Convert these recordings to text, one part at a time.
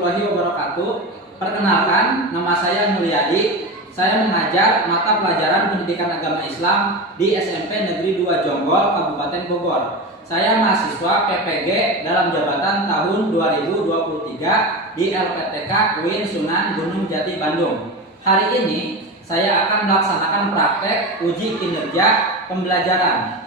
warahmatullahi wabarakatuh. Perkenalkan, nama saya Mulyadi. Saya mengajar mata pelajaran pendidikan agama Islam di SMP Negeri 2 Jonggol, Kabupaten Bogor. Saya mahasiswa PPG dalam jabatan tahun 2023 di LPTK UIN Sunan Gunung Jati, Bandung. Hari ini saya akan melaksanakan praktek uji kinerja pembelajaran.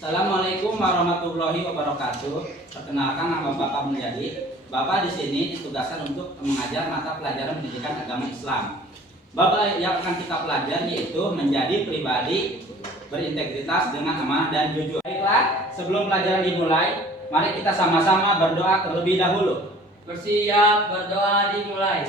Assalamualaikum warahmatullahi wabarakatuh. Perkenalkan, nama Bapak Mulyadi. Bapak di sini ditugaskan untuk mengajar mata pelajaran pendidikan agama Islam. Bapak yang akan kita pelajari yaitu menjadi pribadi berintegritas dengan amanah dan jujur. Baiklah, sebelum pelajaran dimulai, mari kita sama-sama berdoa terlebih dahulu. Bersiap, berdoa dimulai.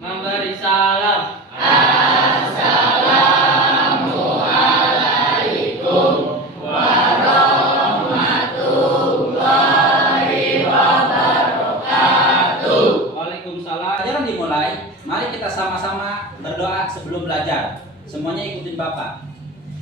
Memberi salam. Assalamualaikum warahmatullahi wabarakatuh. Waalaikumsalam. Pelajaran dimulai. Mari kita sama-sama berdoa sebelum belajar. Semuanya ikutin Bapak.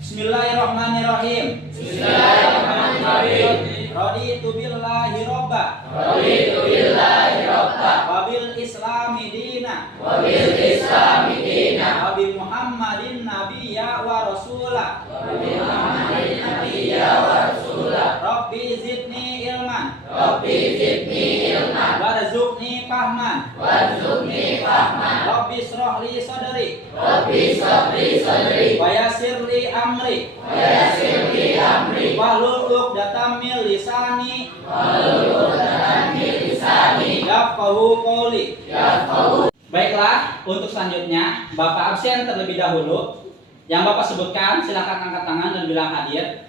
Bismillahirrahmanirrahim. Bismillahirrahmanirrahim. Raditu billahi robba. Raditu billahi robba. Wabil islami dina. Wabil islami dina. Wabi Muhammadin nabiyya wa rasulah. Wabi Muhammadin nabiyya wa rasulah. Rabbi zidni ilman. Rabbi zidni ilman. Warzuqni fahman. Warzuqni fahman. Rabbi shrahli sadri. Rabbi shrahli sadri. Wa yassirli amri. Wa yassirli amri. Wahlul 'uqdatam min lisani. Wahlul 'uqdatam min lisani. Yafqahu qawli. Yafqahu. Baiklah, untuk selanjutnya Bapak absen terlebih dahulu. Yang Bapak sebutkan silakan angkat tangan dan bilang hadir.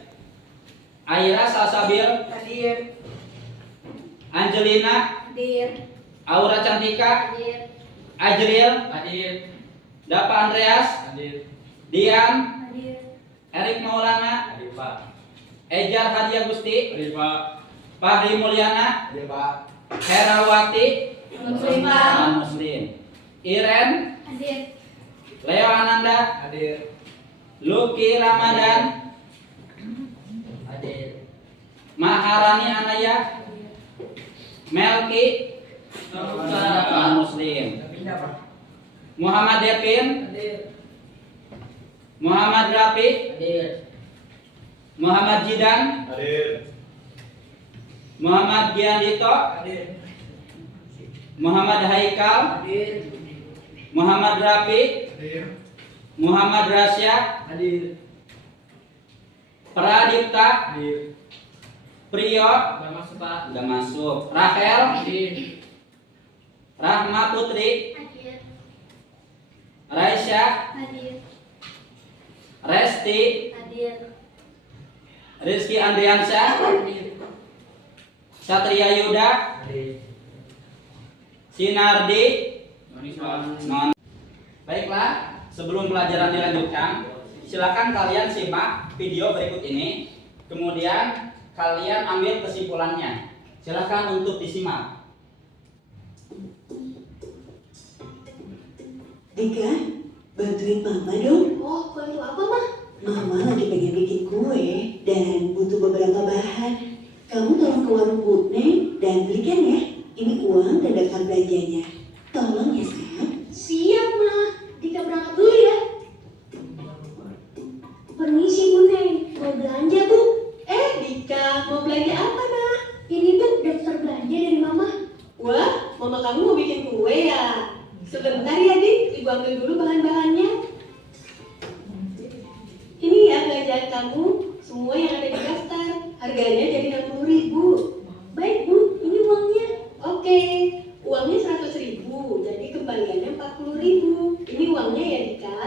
Aira Salsabil, Hadir. Angelina, Hadir. Aura Cantika, Hadir. Ajril, Hadir. Dapa Andreas, Hadir. Dian, Hadir. Erik Maulana, Hadir, Pak. Ejar Hadi Agusti, Hadir, Pak. Fahri Mulyana, Hadir, Pak. Herawati, Muslimah. Muslim, Iren, Hadir. Leo Ananda, Hadir. Luki Ramadan, Hadir. Maharani Anaya, Melki, Muslim, Muhammad Devin, Hadir. Muhammad Rafi, Hadir. Muhammad Jidan, Hadir. Muhammad Giandito, Hadir. Muhammad Haikal, Hadir. Muhammad Rafi, Hadir. Muhammad Rasya, Hadir. Pradipta, Hadir. Priyo, Udah masuk, Pak. udah masuk, Rahel, Hadir. Rahma Putri, Hadir. Raisya, Hadir. Resti, Hadir. Rizky Andriansyah, Hadir. Satria Yuda, Hadir. Sinardi. Manis, Pak. Non. Baiklah, sebelum pelajaran dilanjutkan, silakan kalian simak video berikut ini. Kemudian kalian ambil kesimpulannya. Silakan untuk disimak. Dika, bantuin mama dong. Oh, bantu apa, Mah? Mama lagi pengen bikin kue dan butuh beberapa bahan. Kamu tolong ke warung Bu Neng dan belikan ya. Ini uang dan daftar belanjanya. Tolong ya, sayang. Siap, Ma. Dika berangkat dulu ya. Permisi, Bu Neng. Mau belanja, Bu? Dika, mau belanja apa, Nak? Ini tuh daftar belanja dari Mama. Wah, mama kamu mau bikin kue ya? Sebentar ya, Dik. Ibu ambil dulu bahan-bahannya. Ini ya belanjaan kamu. Semua yang ada di daftar. Harganya jadi 60.000. Baik, Bu. Ini uangnya. Oke, uangnya 100.000. Jadi kembaliannya 40.000. Ini uangnya ya, Dika.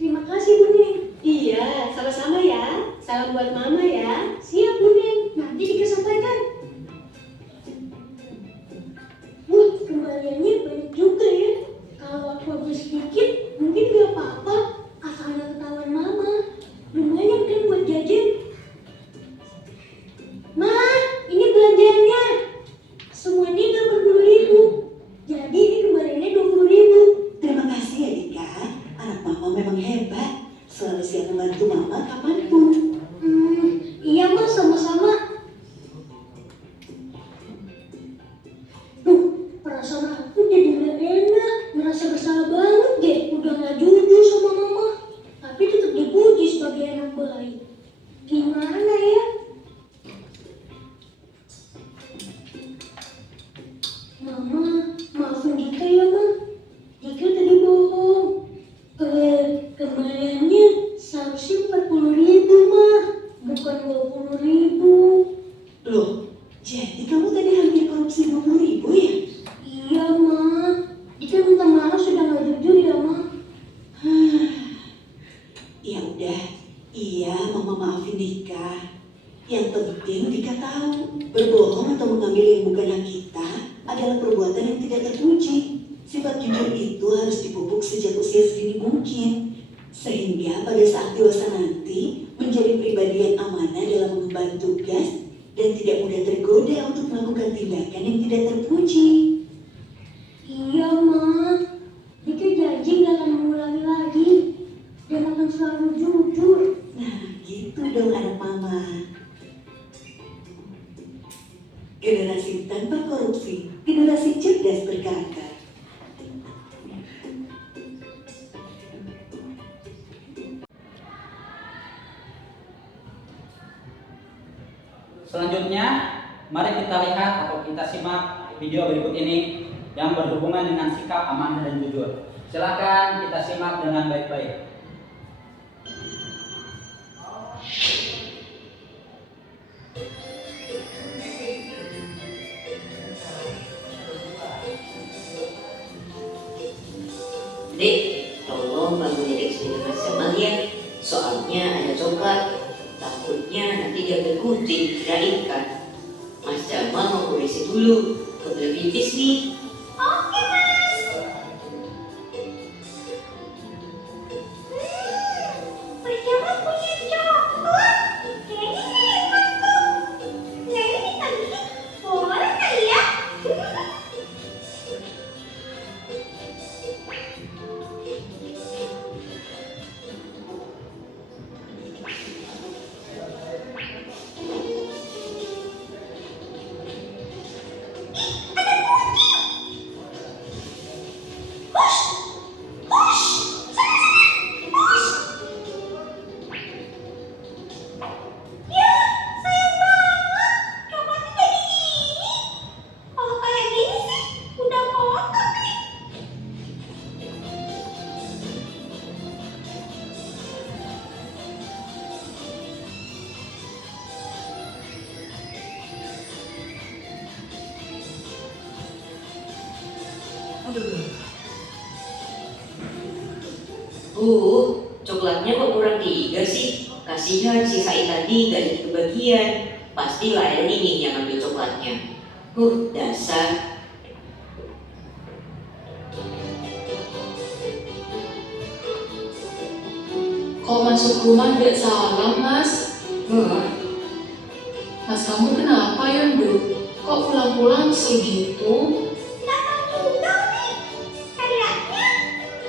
Terima kasih, Bu Neng. Iya, sama-sama ya. Salam buat mama ya. Siap, Bu Neng. Nanti Dika sampaikan. Bu, kembaliannya banyak juga ya. Kalau aku habis sedikit, mungkin gak apa-apa. Asal nggak ketahuan Mama. Lumayan kan buat jajan. Ma, ini belanjaannya. Semuanya 80.000. Jadi ini kembaliannya 20.000. Terima kasih ya, Dika. Anak mama memang hebat. Selalu siap membantu mama kapanpun. Iya Ma, sama-sama. Duh, perasaan aku jadi gak enak. Merasa bersalah banget deh. Udah gak jujur sama Mama. Tapi tetap dipuji sebagai anak baik. Gimana ya? Mama, maafin Dika ya, Ma. Dika tadi bohong. Kembaliannya seharusnya 40.000, Ma. Bukan 20.000. Loh, jadi kamu tadi hampir korupsi 20.000 ya? Iya, Ma. Dika minta maaf sudah gak jujur ya, Ma. Ya udah, iya mama maafin Dika. Yang penting Dika tahu, berbohong atau mengambil yang bukan hak kita adalah perbuatan yang tidak terpuji. Sifat jujur itu harus dipupuk sejak usia sedini mungkin, sehingga pada saat dewasa nanti menjadi pribadi yang amanah dalam mengemban tugas dan tidak mudah tergoda untuk melakukan tindakan yang tidak terpuji. Iya, Ma. Dika janji gak akan mengulangi lagi. Dan akan selalu jujur. Nah, gitu dong anak mama. Generasi tanpa korupsi, generasi cerdas berkarakter. Selanjutnya, mari kita lihat atau kita simak video berikut ini yang berhubungan dengan sikap amanah dan jujur. Silakan kita simak dengan baik-baik. Dek, tolong bangunin Dek sini Mas Jamal ya. Soalnya ada coklat. Takutnya nanti dia berkucing kira ikan. Mas Jamal mau berisi dulu. Kebelet pipis nih. Oke, Mas. Mas Jamal punya coklat. Kayaknya enak tuh. Nah, ini tadi boleh kali ya? Kalau kayak gini sih udah kotor nih. Coklatnya kok kurang 3 sih? Kasihan sisain tadi gak jadi kebagian. Pasti Lael ini yang ambil coklatnya. Dasar. Kok masuk rumah gak salam, Mas? Mas, kamu kenapa ya, Bu? Kok pulang-pulang segitu? Nggak tahu juga nih. Kayaknya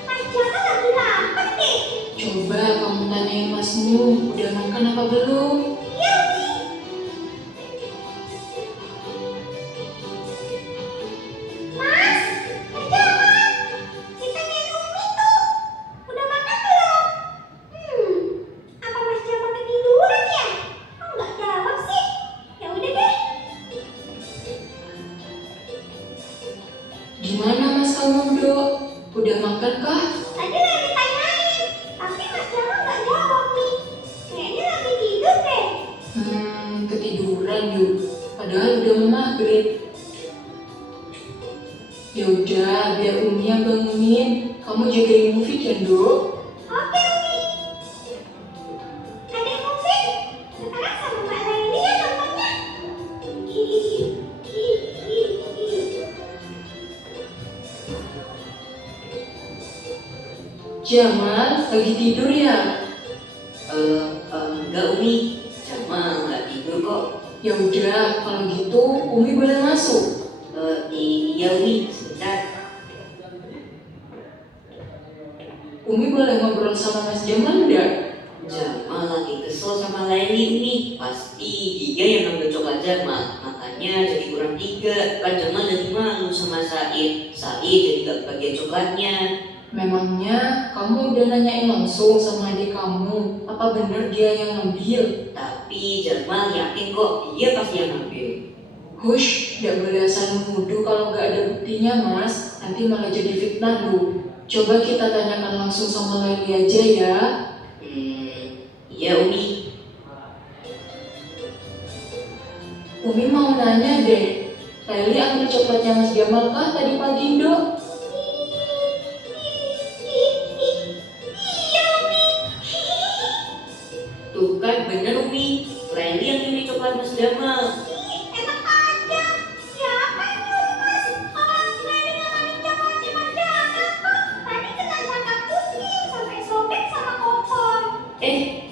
Mas Jamal lagi lapar nih. Coba kamu tanyain Masmu, udah makan apa belum? Iya nih. Mas, Mas Jamal. kah? Tadi lagi tanyain, tapi Mas Jamal nggak jawab nih. Kayaknya lagi tidur deh. Ketiduran yuk. Padahal udah mau maghrib. Ya udah, biar Umi yang bangunin. Kamu jagain Mufid ya, Dok. Oke, Umi. Adek Mufid, sekarang sama Mbak Laili ya nontonnya. Jamal, lagi tidur ya? Enggak Umi, Jamal nggak tidur kok. Ya udah, kalau gitu Umi boleh masuk. Iya Umi, sebentar. Umi boleh ngobrol sama Mas Jamal enggak? Jamal lagi kesel sama Laili Umi. Pasti dia yang ngambil coklat Jamal, makanya jadi kurang 3. Kan Jamal jadi malu sama Said. Said jadi gak bagian coklatnya. Memangnya kamu udah nanyain langsung sama adik kamu, apa bener dia yang ngambil? Tapi Jamal yakin kok dia pasti yang ngambil. Hush, gak boleh asal menuduh kalau gak ada buktinya mas, nanti malah jadi fitnah lu. Coba kita tanyakan langsung sama Laili aja ya. Iya Umi. Umi mau nanya deh, Laili ambil coklatnya Mas Jamal kah tadi pagi, Dok? Tuh kan bener Umi, Laili yang nyuri coklat Mas Jamal. Enak aja. Siapa yang nyuruh Mas? Orang Laili ngamanin coklatnya Mas Jamal kok. Tadi kena cakap kucing sampai sobek sama kotor.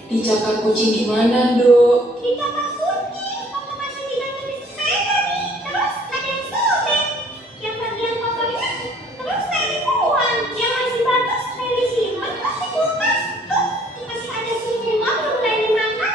Dicakar kucing gimana, Dok? Dicakap kucing waktu masih tidak nyuri sepeda nih. Terus ada yang sobek. Yang bagian kotornya terus Laili buang. Yang masih bagus Laili simpan terus di kulkas. Tuh masih ada semua belum Laili makan.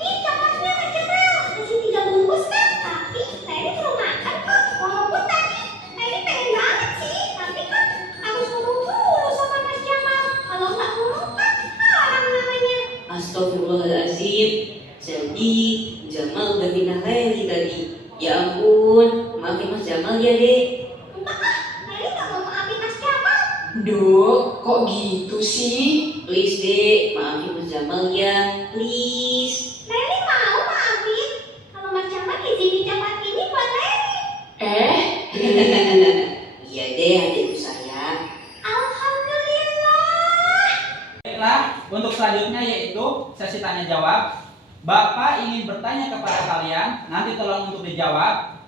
Nih coklatnya Mas Jamal. Masih 3 bungkus kan? Tapi Laili belum makan kok. Walaupun tadi Laili pengen banget sih. Tapi kan harus ngomong dulu sama Mas Jamal. Kalau nggak ngomong kan haram namanya. Astagfirullahaladzim. Jadi Jamal udah pindah Laili tadi. Ya ampun, maafin Mas Jamal ya dek. Enggak ah, Laili nggak mau maafin Mas Jamal. Dok, kok gitu sih? Please dek, maafin Mas Jamal ya. Please. Laili mau maafin. Kalau Mas Jamal izinin coklat ini buat Laili. Iya deh adikku sayang. Alhamdulillah. Baiklah, untuk selanjutnya yaitu sesi tanya jawab. Bapak ingin bertanya kepada kalian, nanti tolong untuk dijawab.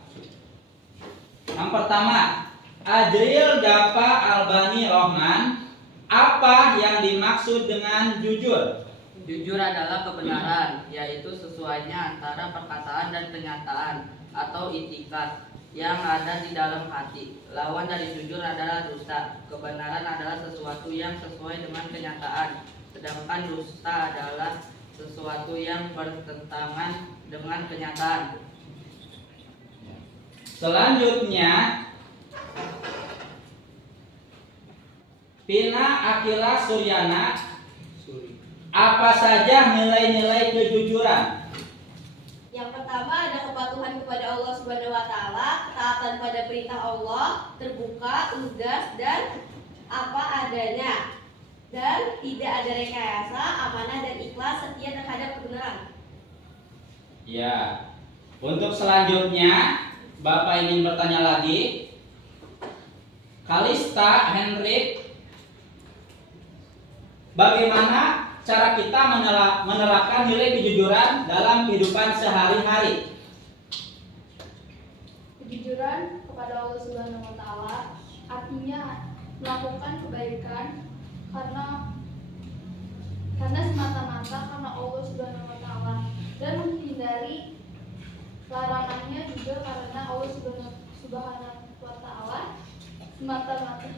Yang pertama, Adril Dafa Albani Rohman, apa yang dimaksud dengan jujur? Jujur adalah kebenaran, yaitu sesuainya antara perkataan dan kenyataan atau itikad yang ada di dalam hati. Lawan dari jujur adalah dusta. Kebenaran adalah sesuatu yang sesuai dengan kenyataan, sedangkan dusta adalah sesuatu yang bertentangan dengan kenyataan. Selanjutnya, Pina Akila Suryana, apa saja nilai-nilai kejujuran? Yang pertama ada kepatuhan kepada Allah Subhanahu wa taala, ketaatan pada perintah Allah, terbuka, lugas dan apa adanya. Dan tidak ada rekayasa, amanah dan ikhlas setia terhadap kebenaran. Ya. Untuk selanjutnya, Bapak ingin bertanya lagi. Kalista Henrik, bagaimana cara kita menerapkan nilai kejujuran dalam kehidupan sehari-hari? Kejujuran kepada Allah Subhanahu wa taala artinya melakukan kebaikan karena semata-mata karena Allah Subhanahu wa taala dan menghindari larangannya juga karena Allah Subhanahu wa taala semata-mata.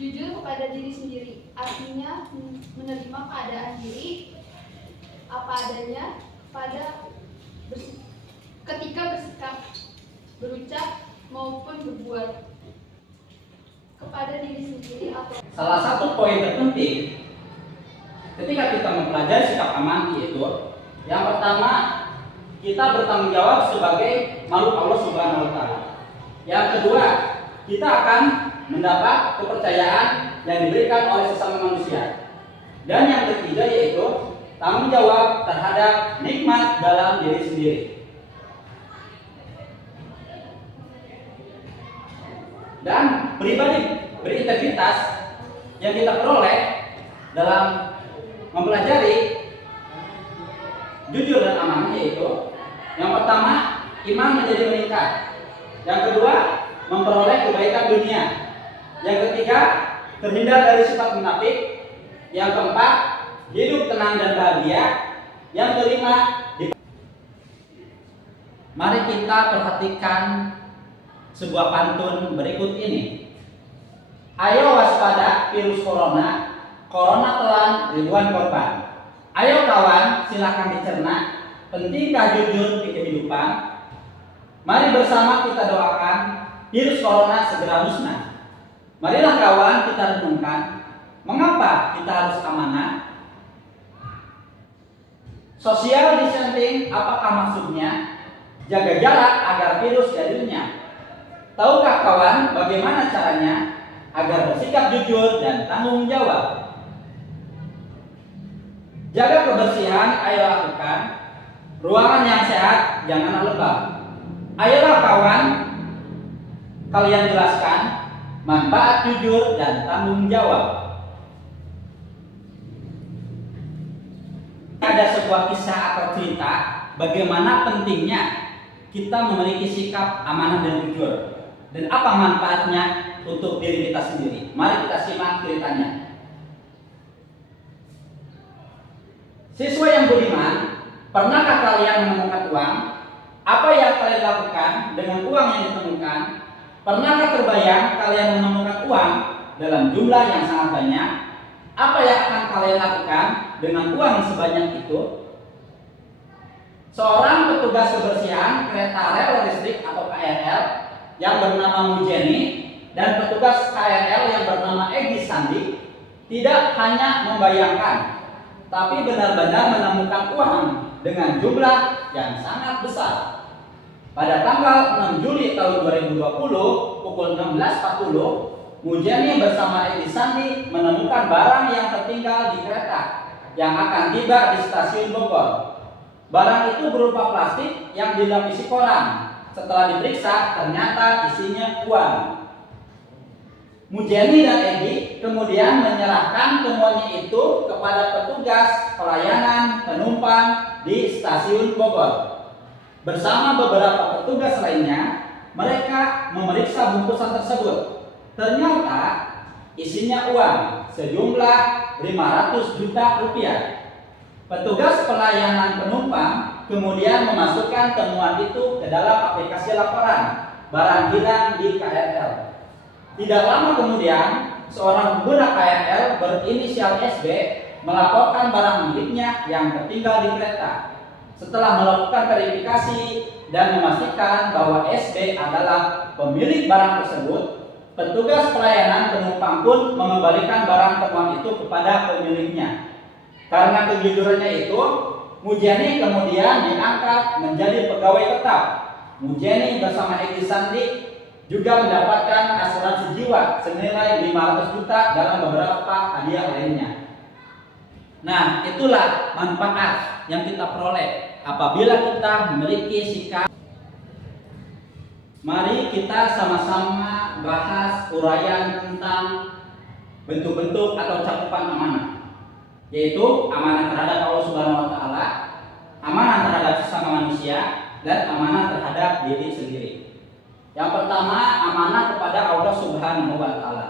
Jujur kepada diri sendiri artinya menerima keadaan diri apa adanya ketika bersikap, berucap maupun berbuat kepada diri sendiri atau Salah satu poin terpenting ketika kita mempelajari sikap amanah yaitu yang pertama, kita bertanggung jawab sebagai makhluk Allah Subhanahu wa taala. Yang kedua, kita akan mendapat kepercayaan yang diberikan oleh sesama manusia. Dan yang ketiga yaitu tanggung jawab terhadap nikmat dalam diri sendiri. Dan pribadi berintegritas yang kita peroleh dalam mempelajari jujur dan amanah yaitu yang pertama, iman menjadi meningkat. Yang kedua, memperoleh kebaikan dunia. Yang ketiga, terhindar dari sifat munafik. Yang keempat, hidup tenang dan bahagia. Yang kelima, mari kita perhatikan sebuah pantun berikut ini. Ayo waspada virus corona, corona telan ribuan korban. Ayo kawan, silakan dicerna, pentingkah jujur di kehidupan. Mari bersama kita doakan virus corona segera musnah. Marilah kawan kita renungkan, mengapa kita harus amanah? Social distancing apakah maksudnya? Jaga jarak agar virus jadi lenyap. Tahukah kawan bagaimana caranya agar bersikap jujur dan tanggung jawab? Jaga kebersihan, ayo lakukan. Ruangan yang sehat, janganlah lembab. Ayolah kawan, kalian jelaskan manfaat jujur dan tanggung jawab. Ada sebuah kisah atau cerita bagaimana pentingnya kita memiliki sikap amanah dan jujur, dan apa manfaatnya untuk diri kita sendiri. Mari kita simak ceritanya. Siswa yang budiman, pernahkah kalian menemukan uang? Apa yang kalian lakukan dengan uang yang ditemukan? Pernahkah terbayang kalian menemukan uang dalam jumlah yang sangat banyak? Apa yang akan kalian lakukan dengan uang sebanyak itu? Seorang petugas kebersihan kereta rel listrik atau KRL yang bernama Mujeni dan petugas KRL yang bernama Egi Sandi tidak hanya membayangkan, tapi benar-benar menemukan uang dengan jumlah yang sangat besar. Pada tanggal 6 Juli tahun 2020 pukul 16.40, Mujeni bersama Edi Sandi menemukan barang yang tertinggal di kereta yang akan tiba di stasiun Bogor. Barang itu berupa plastik yang dilapisi koran. Setelah diperiksa, ternyata isinya uang. Mujeni dan Edi kemudian menyerahkan temuannya itu kepada petugas pelayanan penumpang di stasiun Bogor. Bersama beberapa petugas lainnya, mereka memeriksa bungkusan tersebut. Ternyata isinya uang sejumlah 500 juta rupiah. Petugas pelayanan penumpang kemudian memasukkan temuan itu ke dalam aplikasi laporan barang hilang di KRL. Tidak lama kemudian, seorang pengguna KRL berinisial SB melaporkan barang miliknya yang tertinggal di kereta. Setelah melakukan verifikasi dan memastikan bahwa SB adalah pemilik barang tersebut, petugas pelayanan penumpang pun mengembalikan barang temuan itu kepada pemiliknya. Karena kejujurannya itu, Mujeni kemudian diangkat menjadi pegawai tetap. Mujeni bersama Egi Sandi juga mendapatkan asuransi jiwa senilai 500 juta dalam beberapa hadiah lainnya. Nah, itulah manfaat yang kita peroleh apabila kita memiliki sikap. Mari kita sama-sama bahas uraian tentang bentuk-bentuk atau cakupan amanah, yaitu amanah terhadap Allah Subhanahu wa taala, amanah terhadap sesama manusia, dan amanah terhadap diri sendiri. Yang pertama, amanah kepada Allah Subhanahu wa taala.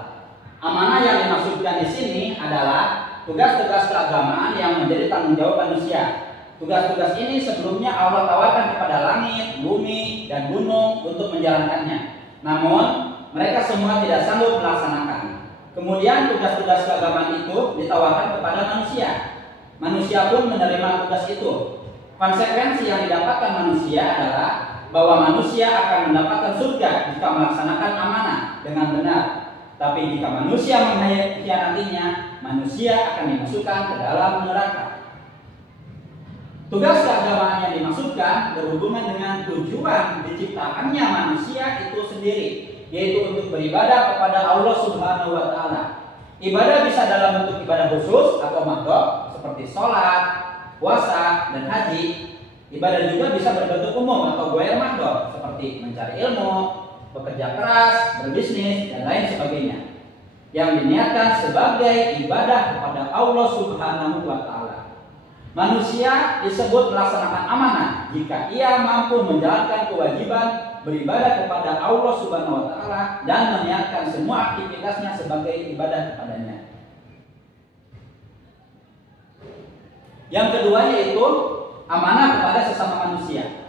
Amanah yang dimaksudkan di sini adalah tugas-tugas keagamaan yang menjadi tanggung jawab manusia. Tugas-tugas ini sebelumnya Allah tawarkan kepada langit, bumi, dan gunung untuk menjalankannya. Namun, mereka semua tidak sanggup melaksanakan. Kemudian tugas-tugas keagamaan itu ditawarkan kepada manusia. Manusia pun menerima tugas itu. Konsekuensi yang didapatkan manusia adalah bahwa manusia akan mendapatkan surga jika melaksanakan amanah dengan benar. Tapi jika manusia mengkhianatinya, manusia akan dimasukkan ke dalam neraka. Tugas keagamaan yang dimaksudkan berhubungan dengan tujuan diciptakannya manusia itu sendiri, yaitu untuk beribadah kepada Allah Subhanahu wa Ta'ala. Ibadah bisa dalam bentuk ibadah khusus atau makhluk seperti sholat, puasa, dan haji. Ibadah juga bisa berbentuk umum atau ghair makhluk seperti mencari ilmu, bekerja keras, berbisnis, dan lain sebagainya, yang diniatkan sebagai ibadah kepada Allah Subhanahu wa Ta'ala. Manusia disebut melaksanakan amanah jika ia mampu menjalankan kewajiban beribadah kepada Allah Subhanahu wa Ta'ala dan meniatkan semua aktivitasnya sebagai ibadah kepadanya. Yang kedua yaitu amanah kepada sesama manusia.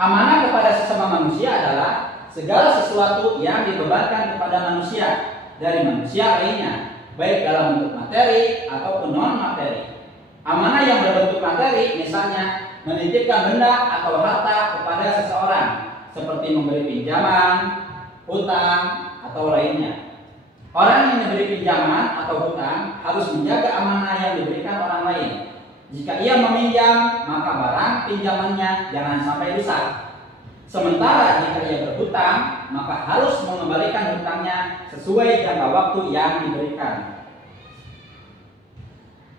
Amanah kepada sesama manusia adalah segala sesuatu yang dibebankan kepada manusia dari manusia lainnya, baik dalam bentuk materi ataupun non materi. Amanah yang berbentuk materi misalnya menitipkan benda atau harta kepada seseorang, seperti memberi pinjaman, hutang, atau lainnya. Orang yang diberi pinjaman atau hutang harus menjaga amanah yang diberikan orang lain. Jika ia meminjam, maka barang pinjamannya jangan sampai rusak. Sementara jika ia berhutang, maka harus mengembalikan hutangnya sesuai jangka waktu yang diberikan.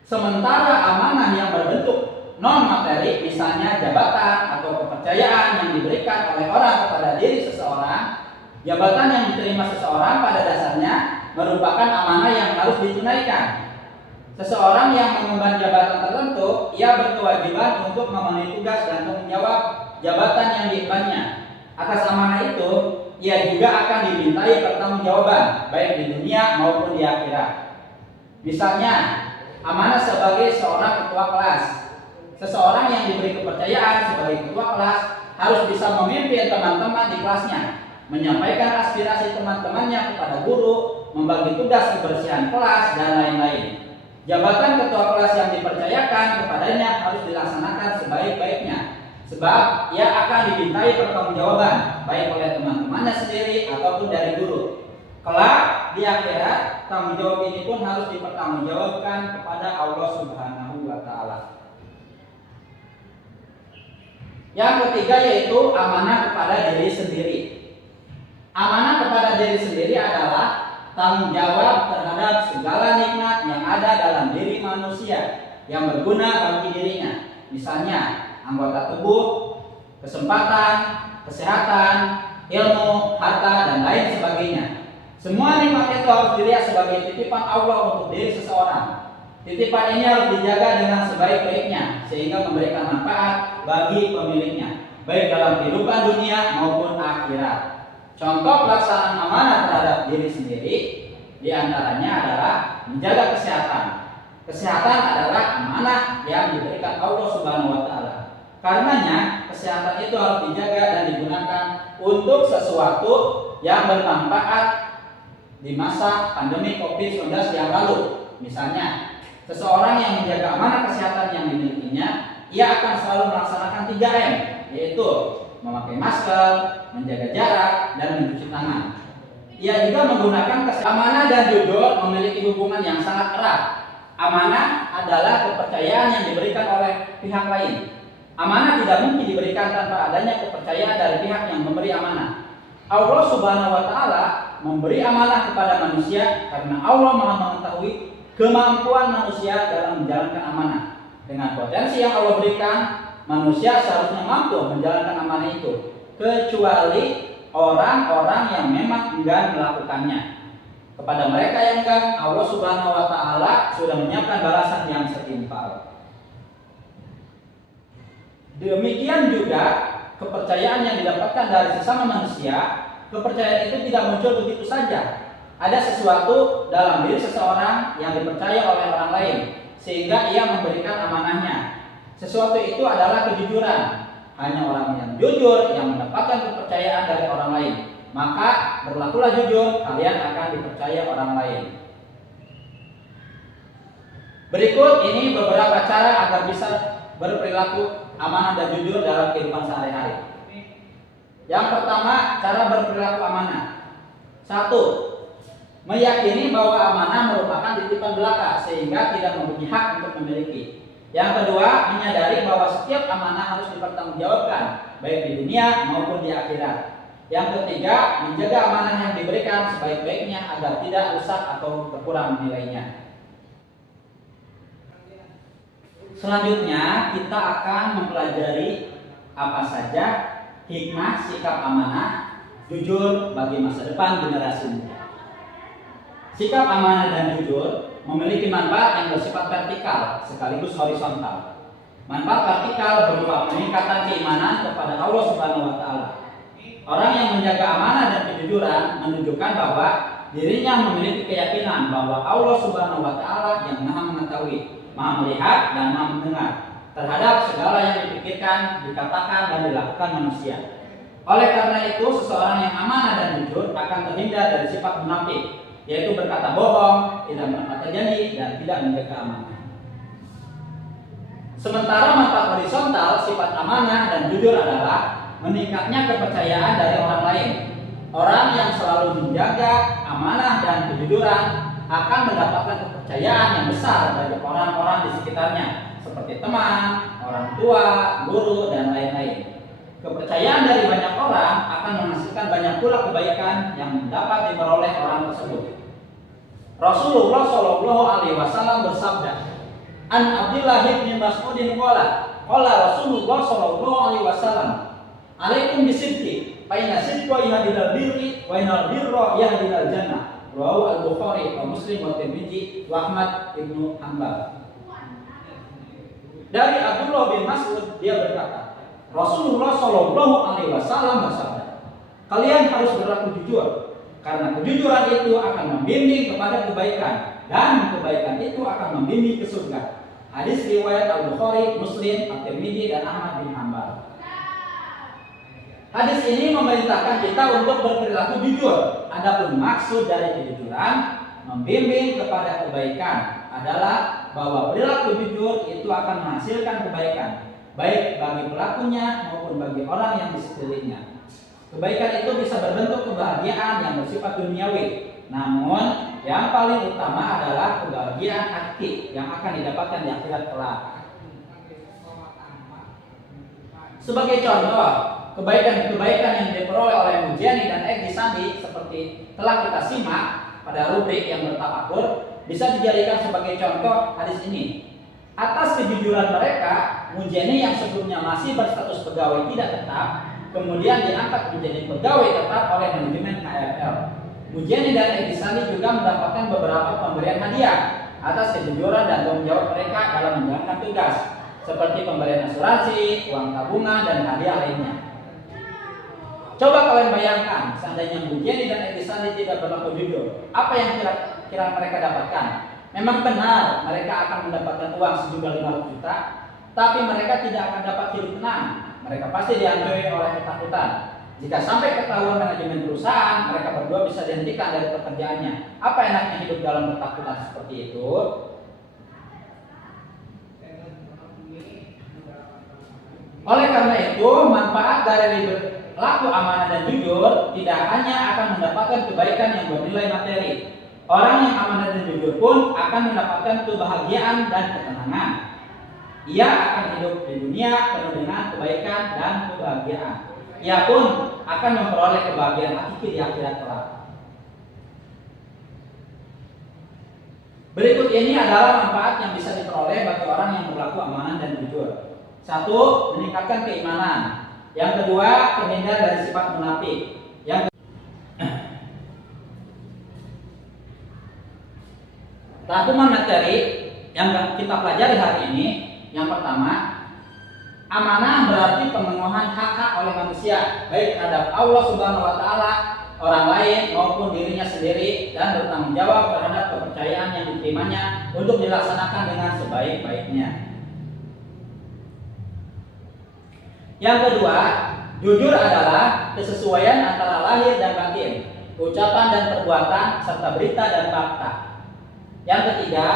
Sementara amanah yang berbentuk non materi, misalnya jabatan atau kepercayaan yang diberikan oleh orang kepada diri seseorang, jabatan yang diterima seseorang pada dasarnya merupakan amanah yang harus ditunaikan. Seseorang yang mengemban jabatan tertentu, ia berkewajiban untuk memenuhi tugas dan tanggung jawab jabatan yang diembannya. Atas amanah itu, ia juga akan dimintai pertanggungjawaban baik di dunia maupun di akhirat. Misalnya, amanah sebagai seorang ketua kelas. Seseorang yang diberi kepercayaan sebagai ketua kelas harus bisa memimpin teman-teman di kelasnya, menyampaikan aspirasi teman-temannya kepada guru, membagi tugas kebersihan kelas, dan lain-lain. Jabatan ketua kelas yang dipercayakan kepadanya harus dilaksanakan sebaik-baiknya, sebab ia akan dimintai pertanggungjawaban baik oleh teman-temannya sendiri ataupun dari guru. Kelak di akhirat, tanggung jawab ini pun harus dipertanggungjawabkan kepada Allah Subhanahu wa Ta'ala. Yang ketiga yaitu amanah kepada diri sendiri. Amanah kepada diri sendiri adalah tanggung jawab terhadap segala nikmat yang ada dalam diri manusia yang berguna bagi dirinya. Misalnya anggota tubuh, kesempatan, kesehatan, ilmu, harta, dan lain sebagainya. Semua nikmat itu harus dilihat sebagai titipan Allah untuk diri seseorang. Titipan ini harus dijaga dengan sebaik-baiknya sehingga memberikan manfaat bagi pemiliknya, baik dalam kehidupan dunia maupun akhirat. Contoh pelaksanaan amanah terhadap diri sendiri diantaranya adalah menjaga kesehatan. Kesehatan adalah amanah yang diberikan Allah Subhanahu wa Ta'ala. Karenanya kesehatan itu harus dijaga dan digunakan untuk sesuatu yang bermanfaat di masa pandemi COVID-19 yang lalu. Misalnya, seseorang yang menjaga amanah kesehatan yang dimilikinya, ia akan selalu melaksanakan 3M, yaitu memakai masker, menjaga jarak, dan mencuci tangan. Ia juga menggunakan amanah dan jujur memiliki hubungan yang sangat erat. Amanah adalah kepercayaan yang diberikan oleh pihak lain. Amanah tidak mungkin diberikan tanpa adanya kepercayaan dari pihak yang memberi amanah. Allah Subhanahu wa Ta'ala memberi amanah kepada manusia karena Allah Maha mengetahui kemampuan manusia dalam menjalankan amanah. Dengan potensi yang Allah berikan, manusia seharusnya mampu menjalankan amanah itu, kecuali orang-orang yang memang enggan melakukannya. Kepada mereka yang enggan, Allah Subhanahu wa Ta'ala sudah menyiapkan balasan yang setimpal. Demikian juga kepercayaan yang didapatkan dari sesama manusia. Kepercayaan itu tidak muncul begitu saja. Ada sesuatu dalam diri seseorang yang dipercaya oleh orang lain sehingga ia memberikan amanahnya. Sesuatu itu adalah kejujuran. Hanya orang yang jujur yang mendapatkan kepercayaan dari orang lain. Maka berlakulah jujur, kalian akan dipercaya orang lain. Berikut ini beberapa cara agar bisa berperilaku amanah dan jujur dalam kehidupan sehari-hari. Yang pertama, cara berperilaku amanah. 1. Meyakini bahwa amanah merupakan titipan belaka sehingga tidak mempunyai hak untuk memiliki. Yang kedua, menyadari bahwa setiap amanah harus dipertanggungjawabkan baik di dunia maupun di akhirat. Yang ketiga, menjaga amanah yang diberikan sebaik-baiknya agar tidak rusak atau berkurang nilainya. Selanjutnya, kita akan mempelajari apa saja hikmah sikap amanah jujur bagi masa depan generasi muda. Sikap amanah dan jujur memiliki manfaat yang bersifat vertikal sekaligus horizontal. Manfaat vertikal berupa peningkatan keimanan kepada Allah Subhanahu wa taala. Orang yang menjaga amanah dan kejujuran menunjukkan bahwa dirinya memiliki keyakinan bahwa Allah Subhanahu wa taala yang Maha mengetahui, Maha melihat dan Maha mendengar terhadap segala yang dipikirkan, dikatakan dan dilakukan manusia. Oleh karena itu, seseorang yang amanah dan jujur akan terhindar dari sifat munafik, yaitu berkata bohong, tidak menepati janji, dan tidak menjaga amanah. Sementara manfaat horizontal sifat amanah dan jujur adalah meningkatnya kepercayaan dari orang lain. Orang yang selalu menjaga amanah dan kejujuran akan mendapatkan kepercayaan yang besar dari orang-orang di sekitarnya, seperti teman, orang tua, guru, dan lain-lain. Kepercayaan dari banyak orang akan menghasilkan banyak pula kebaikan yang dapat diperoleh orang tersebut. Rasulullah Shallallahu Alaihi Wasallam bersabda, An Abdullah bin Mas'udin qala Rasulullah Shallallahu Alaihi Wasallam, Alaikum bisidqi, fa inna sidqa yahdil birri wa inal birra yahdil jannah. Rawahu Al-Bukhari wa Muslim wa Tirmidzi wa Ahmad ibnu Hanbal. Dari Abdullah bin Mas'ud dia berkata, Rasulullah Shallallahu Alaihi Wasallam bersabda, kalian harus berlaku jujur, karena kejujuran itu akan membimbing kepada kebaikan dan kebaikan itu akan membimbing ke surga. Hadis riwayat Al-Bukhari, Muslim, At-Tirmidzi dan Ahmad bin Hanbal. Hadis ini memerintahkan kita untuk berperilaku jujur. Adapun maksud dari kejujuran membimbing kepada kebaikan adalah bahwa perilaku jujur itu akan menghasilkan kebaikan, baik bagi pelakunya maupun bagi orang yang di sekelilingnya. Kebaikan itu bisa berbentuk kebahagiaan yang bersifat duniawi, namun yang paling utama adalah kebahagiaan hati yang akan didapatkan di akhirat kelak. Sebagai contoh, kebaikan-kebaikan yang diperoleh oleh Mujani dan Egy Sandi seperti telah kita simak pada rubrik yang bertafakur bisa dijadikan sebagai contoh hadis ini. Atas kejujuran mereka, Mujani yang sebelumnya masih berstatus pegawai tidak tetap, kemudian diangkat menjadi pegawai tetap oleh manajemen KRL. Mujani dan Egy Sandi juga mendapatkan beberapa pemberian hadiah atas kejujuran dan tanggung jawab mereka dalam menjalankan tugas, seperti pemberian asuransi, uang tabungan, dan hadiah lainnya. Coba kalian bayangkan, seandainya Mujani dan Egy Sandi tidak berlaku jujur, apa yang kira mereka dapatkan? Memang benar mereka akan mendapatkan uang sejumlah 500 juta, tapi mereka tidak akan dapat hidup tenang. Mereka pasti dihantui oleh ketakutan. Jika sampai ketahuan manajemen perusahaan, mereka berdua bisa dihentikan dari pekerjaannya. Apa enaknya hidup dalam ketakutan seperti itu? Oleh karena itu, manfaat dari berlaku amanah dan jujur tidak hanya akan mendapatkan kebaikan yang bernilai materi. Orang yang amanah dan jujur pun akan mendapatkan kebahagiaan dan ketenangan. Ia akan hidup di dunia penuh dengan kebaikan dan kebahagiaan. Ia pun akan memperoleh kebahagiaan hakiki di akhirat kelak. Berikut ini adalah manfaat yang bisa diperoleh bagi orang yang berlaku amanah dan jujur. 1. Meningkatkan keimanan. Yang kedua, terhindar dari sifat munafik. Rangkuman materi yang kita pelajari hari ini, yang pertama, amanah berarti pemenuhan hak-hak oleh manusia, baik terhadap Allah Subhanahu wa taala, orang lain maupun dirinya sendiri, dan bertanggung jawab terhadap kepercayaan yang diterimanya untuk dilaksanakan dengan sebaik-baiknya. Yang kedua, jujur adalah kesesuaian antara lahir dan batin, ucapan dan perbuatan, serta berita dan fakta. Yang ketiga,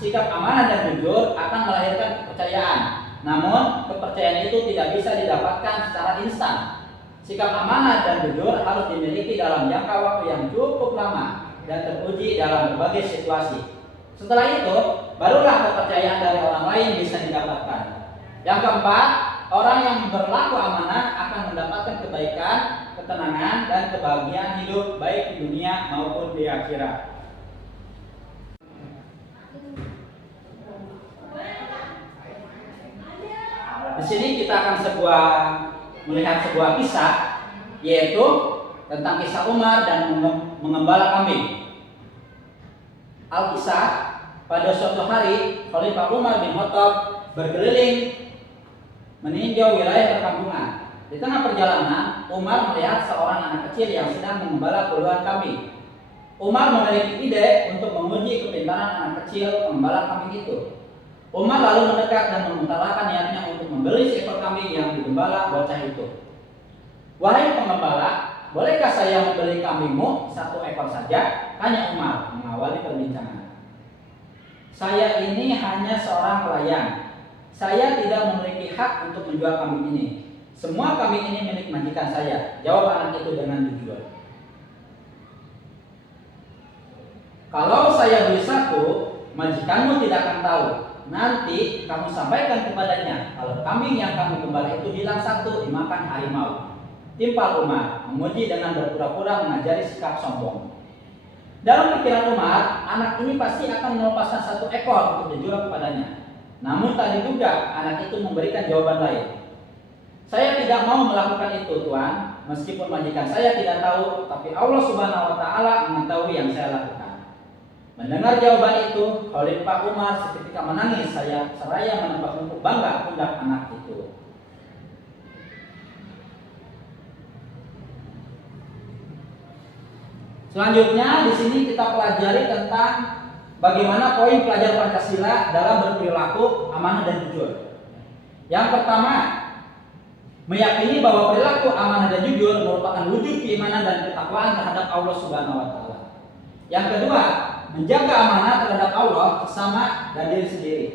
sikap amanah dan jujur akan melahirkan kepercayaan. Namun, kepercayaan itu tidak bisa didapatkan secara instan. Sikap amanah dan jujur harus dimiliki dalam jangka waktu yang cukup lama. dan teruji dalam berbagai situasi. Setelah itu, barulah kepercayaan dari orang lain bisa didapatkan. Yang keempat, orang yang berlaku amanah akan mendapatkan kebaikan, ketenangan, dan kebahagiaan hidup baik di dunia maupun di akhirat. Di sini kita akan melihat sebuah kisah, yaitu tentang kisah Umar dan mengembala kambing. Alkisah, pada suatu hari Khalifah Umar bin Khattab berkeliling meninjau wilayah perkampungan. Di tengah perjalanan, Umar melihat seorang anak kecil yang sedang mengembala puluhan kambing. Umar memiliki ide untuk menguji kepintaran anak kecil pengembala kambing itu. Umar lalu mendekat dan mengutarakan niatnya untuk membeli seekor kambing yang digembala bocah itu. "Wahai pengembala, bolehkah saya membeli kambingmu 1 ekor saja?" tanya Umar mengawali perbincangan. "Saya ini hanya seorang pelayan. Saya tidak memiliki hak untuk menjual kambing ini. Semua kambing ini milik majikan saya," jawab anak itu dengan jujur. "Kalau saya beli 1, majikanmu tidak akan tahu. Nanti kamu sampaikan kepadanya kalau kambing yang kamu gembala itu hilang 1 dimakan harimau," timpal Umar, memuji dengan berpura-pura mengajari sikap sombong. Dalam pikiran Umar, anak ini pasti akan melepaskan 1 ekor untuk dijual kepadanya. Namun tak diduga anak itu memberikan jawaban lain. "Saya tidak mau melakukan itu, Tuan. Meskipun majikan saya tidak tahu, tapi Allah Subhanahu wa Ta'ala mengetahui yang saya lakukan." Mendengar jawaban itu, Khalifah Umar seketika menangis seraya menepuk bangga pundak anak itu. Selanjutnya di sini kita pelajari tentang bagaimana poin pelajar Pancasila dalam berperilaku amanah dan jujur. Yang pertama, meyakini bahwa perilaku amanah dan jujur merupakan wujud keimanan dan ketakwaan terhadap Allah Subhanahu wa Ta'ala. Yang kedua, menjaga amanah terhadap Allah, sesama, dan diri sendiri.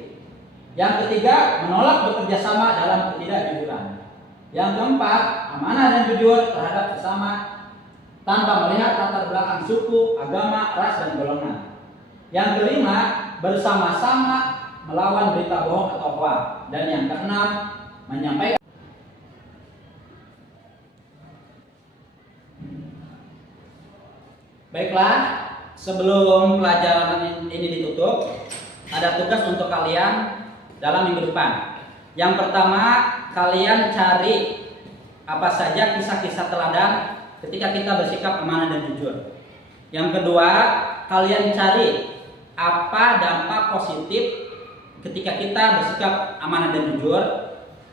Yang ketiga, menolak bekerja sama dalam ketidakjujuran. Yang keempat, amanah dan jujur terhadap sesama tanpa melihat latar belakang suku, agama, ras, dan golongan. Yang kelima, bersama-sama melawan berita bohong atau hoax. Dan yang keenam, menyampaikan. Baiklah, sebelum pelajaran ini ditutup, ada tugas untuk kalian dalam minggu depan. Yang pertama, kalian cari apa saja kisah-kisah teladan ketika kita bersikap amanah dan jujur. Yang kedua, kalian cari apa dampak positif ketika kita bersikap amanah dan jujur.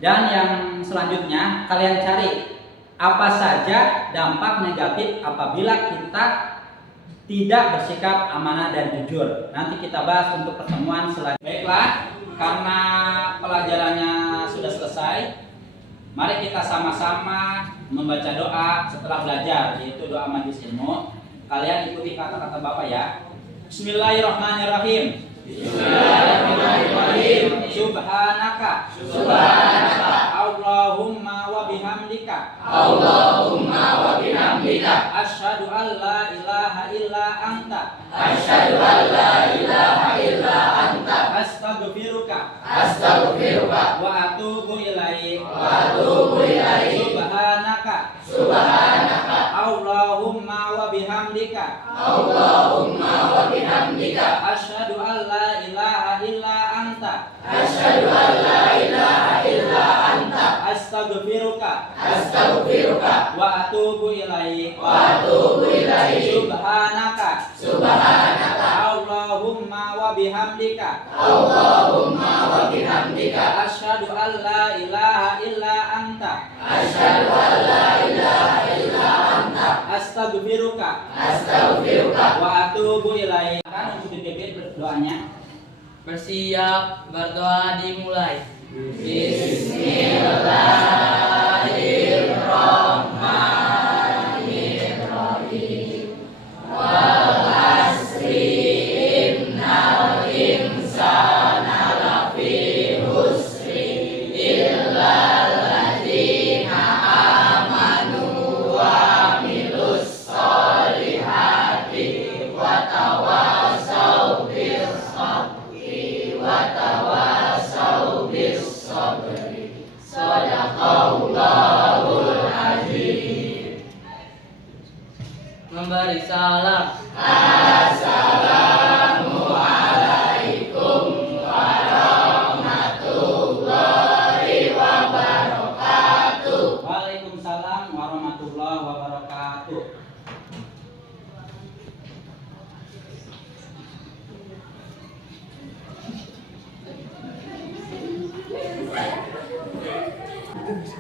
Dan yang selanjutnya, kalian cari apa saja dampak negatif apabila kita tidak bersikap amanah dan jujur. Nanti kita bahas untuk pertemuan selanjutnya. Baiklah, karena pelajarannya sudah selesai, mari kita sama-sama membaca doa setelah belajar, yaitu doa majelis ilmu. Kalian ikuti kata-kata Bapak ya. Bismillahirrahmanirrahim. Bismillahirrahmanirrahim. Subhanaka. Allahumma wa bihamdika. Asyhadu an la ilaha illa anta. Astaghfiruka. Wa atubu ilaik. Subhanaka. Allahumma wa bihamdika. Asyhadu an la ilaha illa anta. Astaghfiruka. Wa atubu ilaik. Subhanaka. Allahumma wa bihamdika. Asyhadu an la ilaha illa anta. Astaghfiruka. Wa atubu ilaik. Kan untuk dikit berdoanya. Bersiap, berdoa dimulai. Wa memberi salam. Waalaikumsalam warahmatullahi wabarakatuh. Itu bisa.